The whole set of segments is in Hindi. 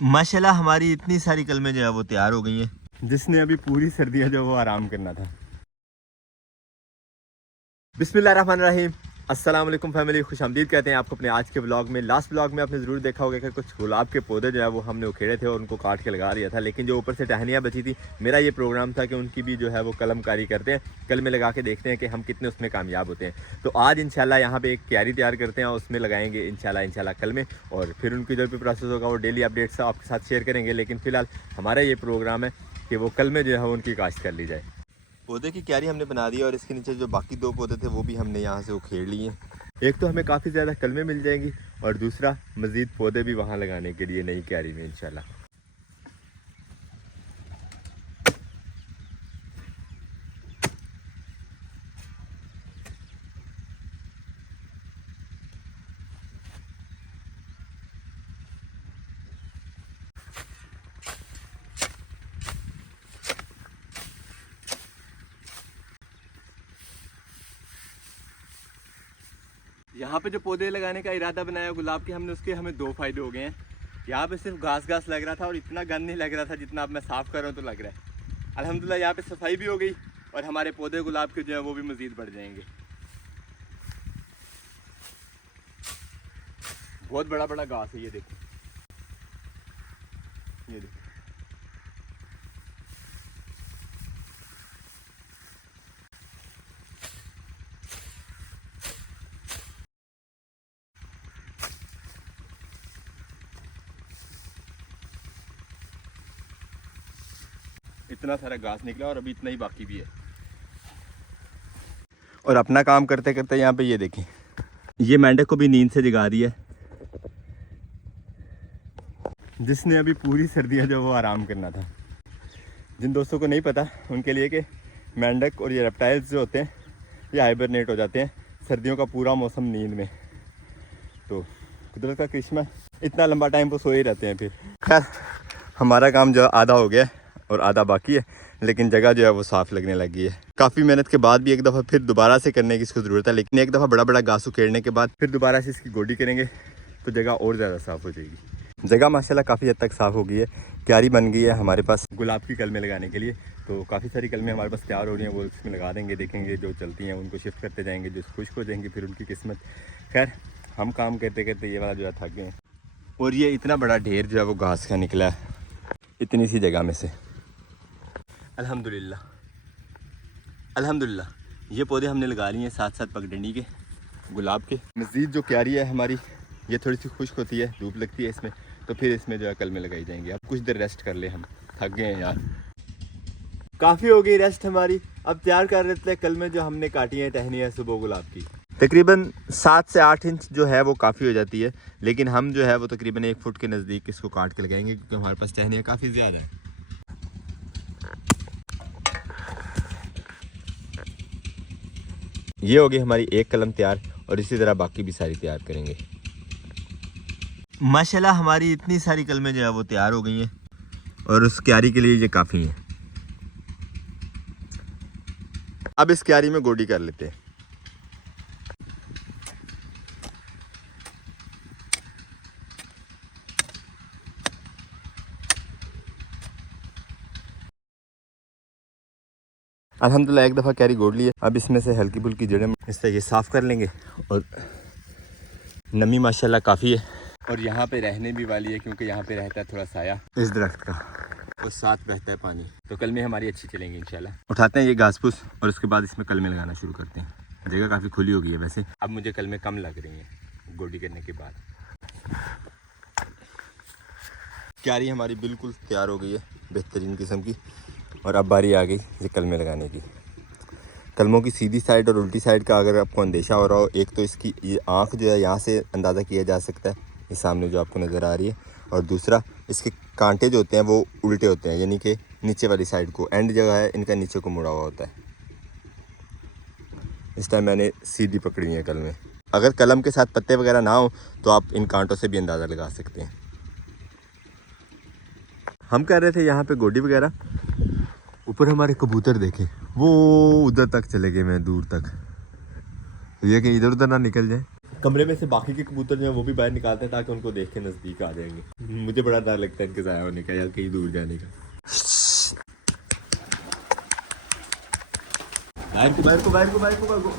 माशाल्लाह हमारी इतनी सारी कलमें जो है वो तैयार हो गई हैं, जिसने अभी पूरी सर्दियाँ जो वो आराम करना था। बिस्मिल्लाहिर्रहमानिर्रहीम, अस्सलाम वालेकुम फैमिली, खुशामदीद कहते हैं आपको अपने आज के व्लॉग में। लास्ट व्लॉग में आपने ज़रूर देखा होगा कि कुछ गुलाब के पौधे जो है वो हमने उखेड़े थे और उनको काट के लगा दिया था, लेकिन जो ऊपर से टहनियाँ बची थी, मेरा ये प्रोग्राम था कि उनकी भी जो है वो कलमकारी करते हैं, कल में लगा के देखते हैं कि हम कितने उसमें कामयाब होते हैं। तो आज इंशाल्लाह यहाँ पे एक क्यारी तैयार करते हैं और उसमें लगाएंगे इंशाल्लाह कल में, और फिर उनकी जो भी प्रोसेस होगा वो डेली अपडेट्स आपके साथ शेयर करेंगे। लेकिन फ़िलहाल हमारा ये प्रोग्राम है कि वो कल में जो है उनकी काश्त कर ली जाए। पौधे की क्यारी हमने बना दी है और इसके नीचे जो बाकी दो पौधे थे वो भी हमने यहाँ से उखेड़ लिए। एक तो हमें काफ़ी ज़्यादा कलमें मिल जाएंगी और दूसरा मज़ीद पौधे भी वहाँ लगाने के लिए नई क्यारी में इंशाल्लाह। यहाँ पे जो पौधे लगाने का इरादा बनाया गुलाब के हमने, उसके हमें दो फायदे हो गए हैं। यहाँ पे सिर्फ घास लग रहा था और इतना गंद नहीं लग रहा था जितना अब मैं साफ़ कर रहा हूँ तो लग रहा है। अल्हम्दुलिल्लाह यहाँ पे सफाई भी हो गई और हमारे पौधे गुलाब के जो है वो भी मज़ीद बढ़ जाएंगे। बहुत बड़ा बड़ा घास है, ये देखो, ये देखो। इतना सारा घास निकला और अभी इतना ही बाकी भी है। और अपना काम करते करते यहाँ पे ये देखें, ये मेंढक को भी नींद से जगा दी है, जिसने अभी पूरी सर्दियाँ जो वो आराम करना था। जिन दोस्तों को नहीं पता उनके लिए कि मेंढक और ये रेप्टाइल्स जो होते हैं ये हाइबरनेट हो जाते हैं सर्दियों का पूरा मौसम नींद में। तो कुदरत का करिश्मा, इतना लंबा टाइम वो सोए रहते हैं। फिर खैर हमारा काम जो आधा हो गया है और आधा बाकी है, लेकिन जगह जो है वो साफ़ लगने लगी है। काफ़ी मेहनत के बाद भी एक दफ़ा फिर दोबारा से करने की इसको ज़रूरत है, लेकिन एक दफ़ा बड़ा बड़ा घास उखेड़ने के बाद फिर दोबारा से इसकी गोडी करेंगे तो जगह और ज़्यादा साफ़ हो जाएगी। जगह माशाल्लाह काफ़ी हद तक साफ़ हो गई है, क्यारी बन गई है हमारे पास गुलाब की कलमें लगाने के लिए। तो काफ़ी सारी कलमें हमारे पास तैयार हो रही हैं, वो इसमें लगा देंगे, देखेंगे जो चलती हैं उनको शिफ्ट करते जाएंगे, जो खुश्क हो जाएंगी फिर उनकी किस्मत। खैर हम काम करते करते ये वाला जो है थक गए हैं। और ये इतना बड़ा ढेर जो है वो घास का निकला है इतनी सी जगह में से। अल्हम्दुलिल्लाह अल्हम्दुलिल्लाह ये पौधे हमने लगा लिए हैं साथ साथ पगडंडी के गुलाब के। मज़ीद जो क्यारी है हमारी ये थोड़ी सी खुश्क होती है, धूप लगती है इसमें, तो फिर इसमें जो है कलमें लगाई जाएंगी। अब कुछ देर रेस्ट कर ले, हम थक गए हैं यार, काफ़ी हो गई रेस्ट हमारी। अब तैयार कर लेते हैं कलमें जो हमने काटी हैं टहनियाँ सुबह गुलाब की। तकरीबन 7 से 8 इंच जो है वो काफ़ी हो जाती है, लेकिन हम जो है वो तकरीबन 1 फुट के नज़दीक इसको काट के लगाएंगे क्योंकि हमारे पास टहनियाँ काफ़ी ज़्यादा हैं। ये होगी हमारी एक कलम तैयार और इसी तरह बाकी भी सारी तैयार करेंगे। माशाल्लाह हमारी इतनी सारी कलमें जो है वो तैयार हो गई हैं और उस क्यारी के लिए ये काफ़ी हैं। अब इस क्यारी में गोडी कर लेते हैं। अल्हम्दुलिल्लाह एक दफ़ा क्यारी गोड ली है। अब इसमें से हल्की फुल्की जड़ें इससे ये साफ़ कर लेंगे और नमी माशाल्लाह काफ़ी है और यहाँ पे रहने भी वाली है क्योंकि यहाँ पे रहता है थोड़ा साया इस दरख्त का और साथ बहता है पानी, तो कलमें हमारी अच्छी चलेंगी इंशाल्लाह। उठाते हैं ये घास फूस और उसके बाद इसमें कलमें लगाना शुरू करते हैं। जगह काफ़ी खुली हो गई है वैसे, अब मुझे कलमें कम लग रही हैं गोडी करने के बाद। क्यारी हमारी बिल्कुल तैयार हो गई है बेहतरीन किस्म की, और अब बारी आ गई ये कलमें लगाने की। कलमों की सीधी साइड और उल्टी साइड का अगर आपको अंदेशा हो रहा हो, एक तो इसकी ये आँख जो है यहाँ से अंदाज़ा किया जा सकता है, ये सामने जो आपको नज़र आ रही है, और दूसरा इसके कांटे जो होते हैं वो उल्टे होते हैं, यानी कि नीचे वाली साइड को एंड जगह है इनका नीचे को मुड़ा हुआ होता है। इस टाइम मैंने सीधी पकड़ी है कलमें। अगर कलम के साथ पत्ते वगैरह ना हो तो आप इन कांटों से भी अंदाज़ा लगा सकते हैं। हम कह रहे थे यहाँ पे गोडी वगैरह, ऊपर हमारे कबूतर देखें वो उधर तक चले गए, मैं दूर तक, तो ये कि इधर उधर ना निकल जाए। कमरे में से बाकी के कबूतर जो हैं वो भी बाहर निकालते हैं ताकि उनको देख के नज़दीक आ जाएंगे। मुझे बड़ा डर लगता है इनके ज़ाया होने का या कहीं दूर जाने का। बाहर को।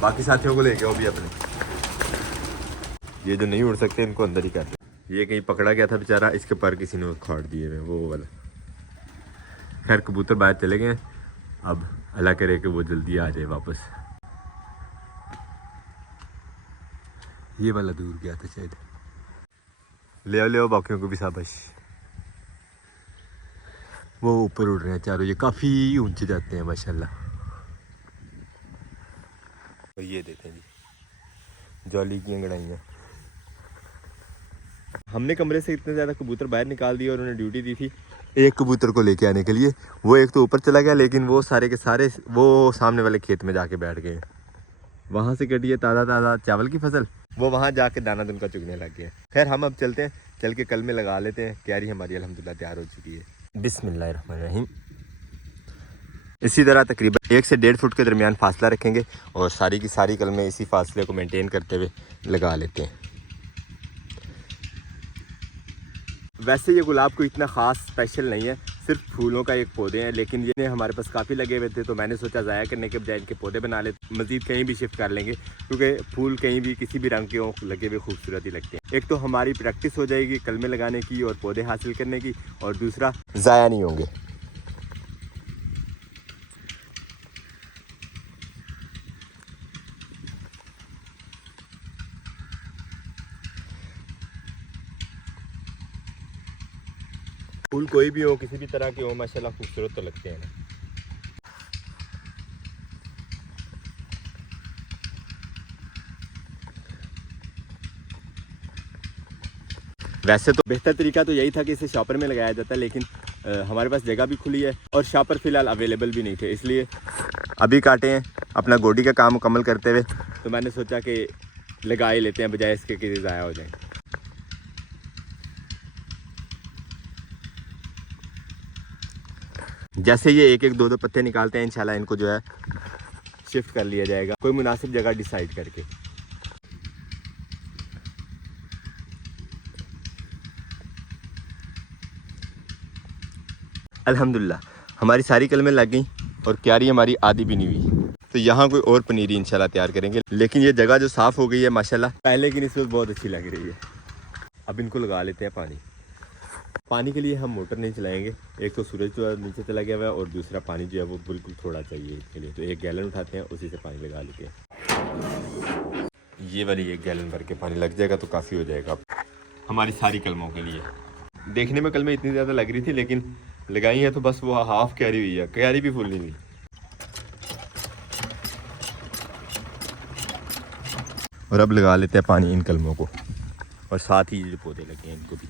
बाकी साथियों को लेके आओ भी अपने। ये जो नहीं उड़ सकते इनको अंदर ही कर दे। ये कहीं पकड़ा गया था बेचारा, इसके पर किसी ने उखाड़ दिए हुए वो वाला। खैर कबूतर बाहर चले गए, अब अल्लाह करे कि वो जल्दी आ जाए वापस। ये वाला दूर गया था शायद। ले आओ बाकियों को भी शाबाश। वो ऊपर उड़ रहे हैं चारों, ये काफ़ी ऊंचे जाते हैं माशाल्लाह। और ये देखें जी जॉली की अंगड़ाइयाँ। हमने कमरे से इतने ज़्यादा कबूतर बाहर निकाल दिए और उन्हें ड्यूटी दी थी एक कबूतर को लेके आने के लिए। वो एक तो ऊपर चला गया, लेकिन वो सारे के सारे वो सामने वाले खेत में जाके बैठ गए। वहाँ से कटी है ताज़ा चावल की फसल, वो वहाँ जाके दाना दुनका चुगने लग गया। खैर हम अब चलते हैं, चल के कल में लगा लेते हैं। क्यारी हमारी अल्हम्दुलिल्लाह तैयार हो चुकी है। बिस्मिल्लाहिर्रहमानिर्रहीम। इसी तरह तकरीबन 1 से 1.5 फुट के दरमियान फासला रखेंगे और सारी की सारी कल में इसी फासले को मेंटेन करते हुए लगा लेते हैं। वैसे ये गुलाब कोई इतना ख़ास स्पेशल नहीं है, सिर्फ फूलों का एक पौधे हैं, लेकिन ये हमारे पास काफ़ी लगे हुए थे तो मैंने सोचा ज़ाया करने के बजाय इनके पौधे बना ले, मज़ीद कहीं भी शिफ्ट कर लेंगे, क्योंकि फूल कहीं भी किसी भी रंग के हों लगे हुए खूबसूरत ही लगते हैं। एक तो हमारी प्रैक्टिस हो जाएगी कलमे लगाने की और पौधे हासिल करने की, और दूसरा ज़ाया नहीं होंगे। फूल कोई भी हो, किसी भी तरह के हो, माशाल्लाह खूबसूरत तो लगते हैं ना। वैसे तो बेहतर तरीका तो यही था कि इसे शॉपर में लगाया जाता, लेकिन हमारे पास जगह भी खुली है और शॉपर फिलहाल अवेलेबल भी नहीं थे, इसलिए अभी काटे हैं अपना गोडी का काम मुकम्मल करते हुए। तो मैंने सोचा कि लगा ही लेते हैं बजाय इसके कि ज़ाया हो जाए। जैसे ये एक एक दो दो पत्ते निकालते हैं, इंशाल्लाह इनको जो है शिफ्ट कर लिया जाएगा कोई मुनासिब जगह डिसाइड करके। अल्हम्दुलिल्लाह हमारी सारी कलमें लग गई और क्यारी हमारी आधी भी नहीं हुई, तो यहाँ कोई और पनीरी इंशाल्लाह तैयार करेंगे। लेकिन ये जगह जो साफ़ हो गई है माशाल्लाह, पहले की निस्बत बहुत अच्छी लग रही है। अब इनको लगा लेते हैं पानी। पानी के लिए हम मोटर नहीं चलाएंगे, एक तो सूरज जो है नीचे चला गया हुआ है और दूसरा पानी जो है वो बिल्कुल थोड़ा चाहिए इसके लिए, तो 1 गैलन उठाते हैं उसी से पानी लगा लेते हैं। ये वाली 1 गैलन भर के पानी लग जाएगा तो काफ़ी हो जाएगा हमारी सारी कलमों के लिए। देखने में कलमें इतनी ज़्यादा लग रही थी, लेकिन लगाई है तो बस वो हाफ क्यारी हुई है, क्यारी भी फुल नहीं हुई। और अब लगा लेते हैं पानी इन कलमों को, और साथ ही जो पौधे लगे हैं इनको भी।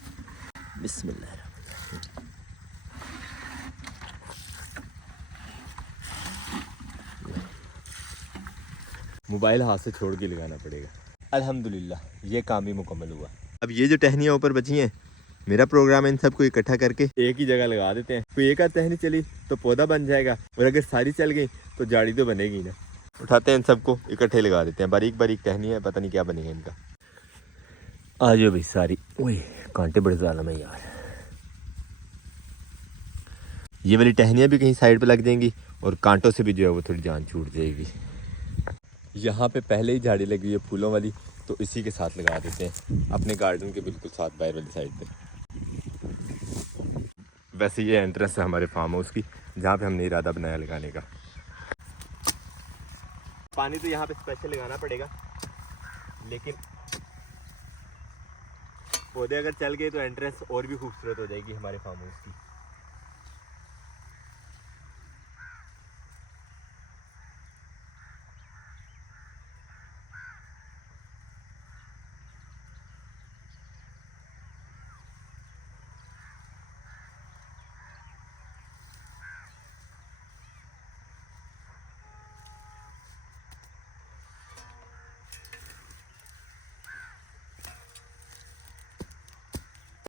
बिस्मिल्लाह। मोबाइल हाथ से छोड़ के लगाना पड़ेगा। अल्हम्दुलिल्लाह ये काम भी मुकम्मल हुआ। अब ये जो टहनियाँ ऊपर बची हैं, मेरा प्रोग्राम है इन सबको इकट्ठा करके एक ही जगह लगा देते हैं। कोई एक आध टहनी चली तो पौधा बन जाएगा, और अगर सारी चल गई तो जाड़ी तो बनेगी ना। उठाते हैं इन सबको इकट्ठे लगा देते हैं। बारीक बारीक टहनी है, पता नहीं क्या बनेगा इनका। आ जाओ भाई सारी। ओए कांटे बड़े ज़्यादा है यार। ये वाली टहनियाँ भी कहीं साइड पे लग जाएंगी और कांटों से भी जो है वो थोड़ी जान छूट जाएगी। यहाँ पे पहले ही झाड़ी लगी है फूलों वाली, तो इसी के साथ लगा देते हैं अपने गार्डन के बिल्कुल साथ बाहर वाली साइड पे। वैसे ये एंट्रेंस है हमारे फार्म हाउस की, जहाँ पे हमने इरादा बनाया लगाने का। पानी तो यहाँ पे स्पेशल लगाना पड़ेगा, लेकिन पौधे अगर चल गए तो एंट्रेंस और भी खूबसूरत हो जाएगी हमारे फार्म हाउस की।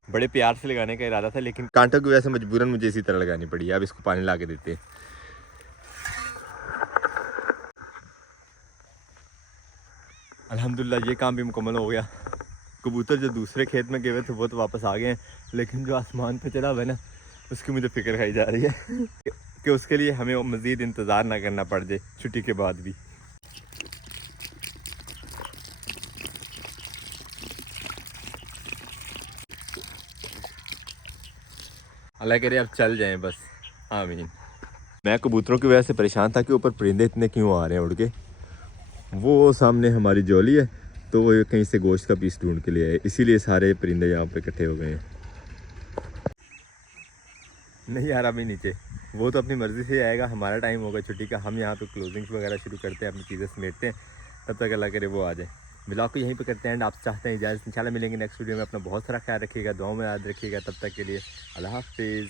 बड़े प्यार से लगाने का इरादा था, लेकिन कांटों की वजह से मजबूरन मुझे इसी तरह लगानी पड़ी। अब इसको पानी ला के देते हैं। अल्हम्दुलिल्लाह ये काम भी मुकम्मल हो गया। कबूतर जो दूसरे खेत में गए हुए थे वो तो वापस आ गए हैं, लेकिन जो आसमान पे चढ़ा हुआ है ना, उसकी मुझे फ़िक्र खाई जा रही है कि उसके लिए हमें मज़ीद इंतज़ार ना करना पड़ जाए छुट्टी के बाद भी। अल्लाह करे अब चल जाएं बस, आमीन। मैं कबूतरों की वजह से परेशान था कि ऊपर परिंदे इतने क्यों आ रहे हैं उड़ के। वो सामने हमारी जोली है, तो वो कहीं से गोश्त का पीस ढूंढ के लिए आए, इसीलिए सारे परिंदे यहाँ पे इकट्ठे हो गए हैं। नहीं यार अभी नीचे, वो तो अपनी मर्ज़ी से आएगा, हमारा टाइम होगा छुट्टी का, हम यहाँ पे क्लोजिंग्स वगैरह शुरू करते हैं, अपनी चीज़ें समेटते हैं, तब तक अल्लाह करे वो आ जाए। ब्लॉग को यहीं पे करते हैं एंड आप चाहते हैं इजाज़त, इंशाल्लाह मिलेंगे नेक्स्ट वीडियो में। अपना बहुत सारा ख्याल रखिएगा, दुआओं में याद रखिएगा, तब तक के लिए अल्लाह हाफिज़।